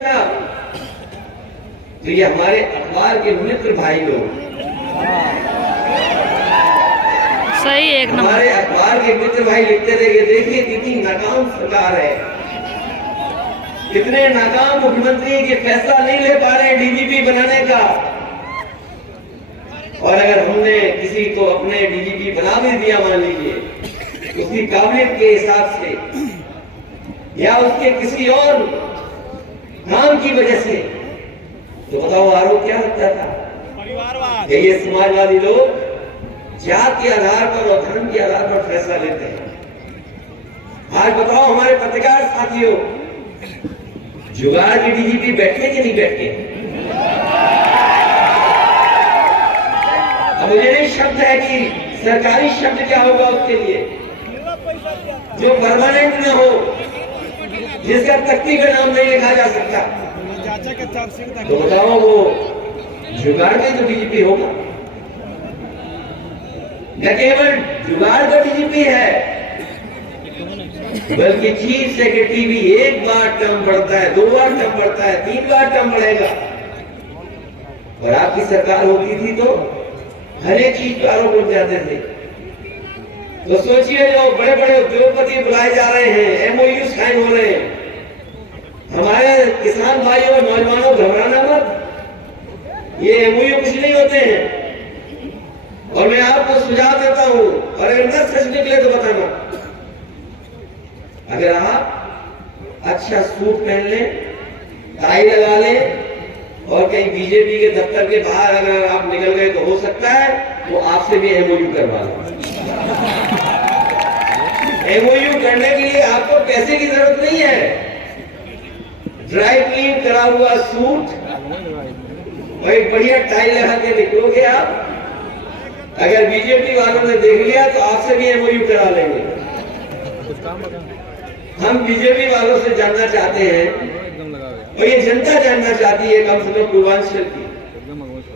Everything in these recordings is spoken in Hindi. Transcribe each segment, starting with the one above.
तो ये हमारे अखबार के मित्र भाई लोग, सही एक नंबर। हमारे अखबार के मित्र भाई लिखते थे कि देखिए कितनी नाकाम सरकार है, कितने नाकाम मुख्यमंत्री के फैसला नहीं ले पा रहे डीजीपी बनाने का। और अगर हमने किसी को अपने डीजीपी बना भी दिया, मान लीजिए उसकी काबिलियत के हिसाब से या उसके किसी और नाम की वजह से, तो बताओ आरोप क्या लगता था? परिवारवाद। ये समाजवादी लोग जात के आधार पर और धर्म के आधार पर फैसला लेते हैं। आज बताओ हमारे पत्रकार साथियों, जुगाड़ के डीजीपी बैठे कि नहीं बैठे? अब मुझे नहीं शब्द है कि सरकारी शब्द क्या होगा उसके लिए, जो परमानेंट न हो, जिसका तख्ती पे नाम नहीं लिखा जा सकता। तो बताओ वो जुगाड़ का जो डीजीपी होगा, न केवल जुगाड़ का डीजीपी है, बल्कि चीफ सेक्रेटरी भी एक बार टर्म बढ़ता है, 2 बार टर्म बढ़ता है, 3 बार टर्म बढ़ेगा। और आपकी सरकार होती थी तो हर एक चीज पर आरोप लग जाते थे। तो सोचिए जो बड़े बड़े उद्योगपति बुलाए जा रहे हैं, एमओयू साइन हो रहे हैं, हमारे किसान भाइयों और नौजवानों घबराना मत, ये एमओयू कुछ नहीं होते हैं। और मैं आपको सुझाव देता हूं, और अगर न सच निकले तो बताना। अगर आप अच्छा सूट पहन लें, टाई लगा लें और कहीं बीजेपी के दफ्तर के बाहर अगर आप निकल गए तो हो सकता है वो आपसे भी एमओयू करवा लें। एमओयू करने के लिए आपको पैसे की जरूरत नहीं है, ड्राई क्लीन करा हुआ सूट और एक बढ़िया टाई लगा के निकलोगे आप। अगर बीजेपी वालों ने देख लिया तो आपसे भी एमओयू करा लेंगे। हम बीजेपी वालों से जानना चाहते हैं, और ये जनता जानना चाहती है, कम से कम पूर्वांचल की,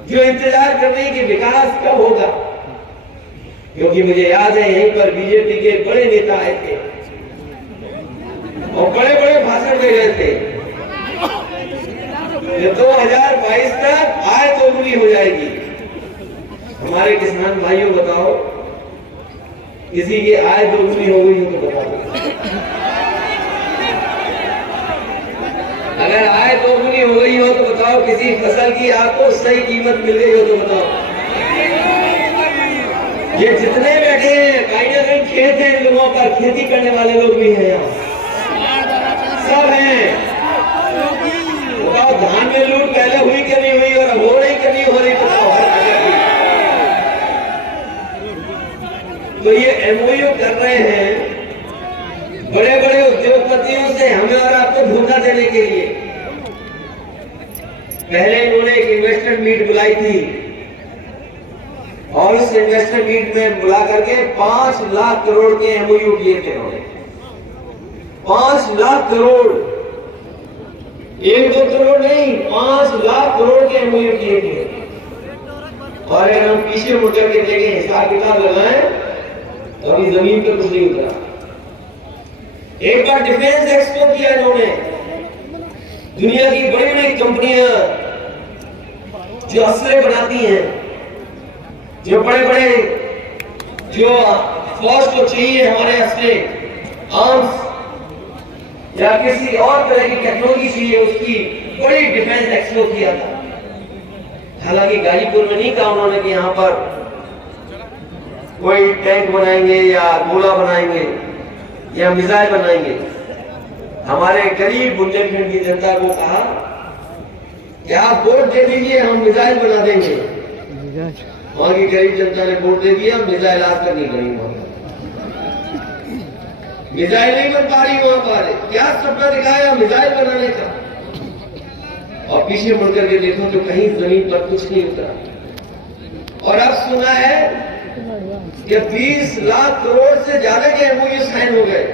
जो इंतजार कर रही है कि विकास कब होगा। क्योंकि मुझे याद है यहीं पर बीजेपी के बड़े नेता आए थे और बड़े बड़े भाषण दे रहे थे, 2022 तक आय दोगुनी हो जाएगी। हमारे किसान भाइयों बताओ, किसी की आय दोगुनी हो गई हो तो बताओ। अगर आय दोगुनी हो गई हो तो बताओ, किसी फसल की आपको सही कीमत मिल गई हो तो बताओ। ये जितने बैठे हैं, कहीं ना कहीं खेत है इन लोगों पर, खेती करने वाले लोग भी हैं यहाँ, सब हैं। बताओ धान में लूट पहले हुई कि नहीं हुई, और अब हो रही कि नहीं हो रही, बताओ हर जगह की। तो ये एमओयू कर रहे हैं बड़े बड़े उद्योगपतियों से हमें और आपको धोखा देने के लिए। पहले इन्होंने एक इन्वेस्टर मीट बुलाई थी और उस इन्वेस्टर मीट में बुला करके 5 लाख करोड़ के एमओयू किए थे उन्होंने। 5 लाख करोड़, 1-2 करोड़ नहीं, 5 लाख करोड़ के एमओयू किए थे। और अगर हम पीछे मुड़कर के देखें, हिसाब किताब लगाएं, तो अभी जमीन पर कुछ नहीं उतरा। एक बार डिफेंस एक्सपो किया इन्होंने, दुनिया की बड़ी बड़ी कंपनियां जो असले बनाती हैं, जो बड़े बड़े जो फौज को चाहिए हमारे असले, आर्म्स या किसी और तरह की टेक्नोलॉजी चाहिए, उसकी बड़ी डिफेंस एक्सपो किया था। हालांकि गाजीपुर में नहीं कहा उन्होंने कि यहाँ पर कोई टैंक बनाएंगे या गोला बनाएंगे या मिसाइल बनाएंगे। हमारे गरीब बुंदेलखंड की जनता को कहा कि आप वोट दे दीजिए, हम मिसाइल बना देंगे। वहां की गरीब जनता ने वोट दे दिया, मिसाइल आज तक नहीं बनी। मिसाइल नहीं बन पा रही वहां पर। क्या सपना दिखाया मिसाइल बनाने का, और पीछे मुड़कर के देखो तो कहीं जमीन पर कुछ नहीं उतरा। और अब सुना है कि 20 लाख करोड़ से ज्यादा के एमओयू साइन हो गए।